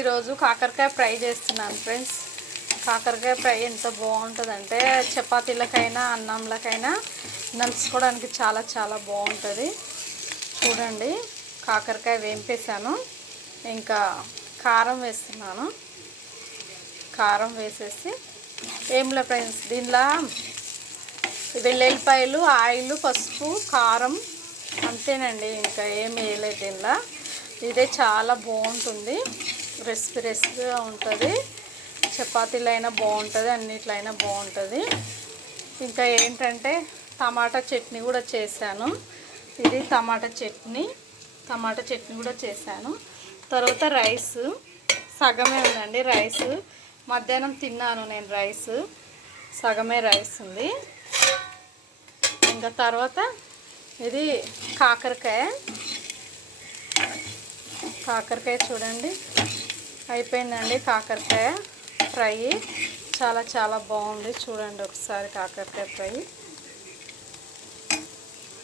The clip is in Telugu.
ఈరోజు కాకరకాయ ఫ్రై చేస్తున్నాను ఫ్రెండ్స్. కాకరకాయ ఫ్రై ఎంత బాగుంటుందంటే చపాతీలకైనా అన్నంలకైనా నంచుకోవడానికి చాలా బాగుంటుంది. చూడండి, కాకరకాయ వేంపేసాను. ఇంకా కారం వేస్తున్నాను. కారం వేసేసి ఏంలే ఫ్రెండ్స్, దీనిలో వెల్లుల్లిపాయలు, ఆయిల్, పసుపు, కారం అంతేనండి. ఇంకా ఏం వేయలేదు దీనిలో. ఇదే చాలా బాగుంటుంది. రెసిపీగా ఉంటుంది. చపాతీలు అయినా బాగుంటుంది, అన్నిట్లో అయినా బాగుంటుంది. ఇంకా ఏంటంటే టమాటా చట్నీ కూడా చేశాను. ఇది టమాటా చట్నీ కూడా చేశాను. తర్వాత రైస్ సగమే ఉందండి. రైస్ మధ్యాహ్నం తిన్నాను నేను. సగమే రైస్ ఉంది. ఇంకా తర్వాత ఇది కాకరకాయ చూడండి, అయిపోయిందండి. కాకరకాయ ఫ్రై చాలా బాగుంది. చూడండి ఒకసారి కాకరకాయ ఫ్రై.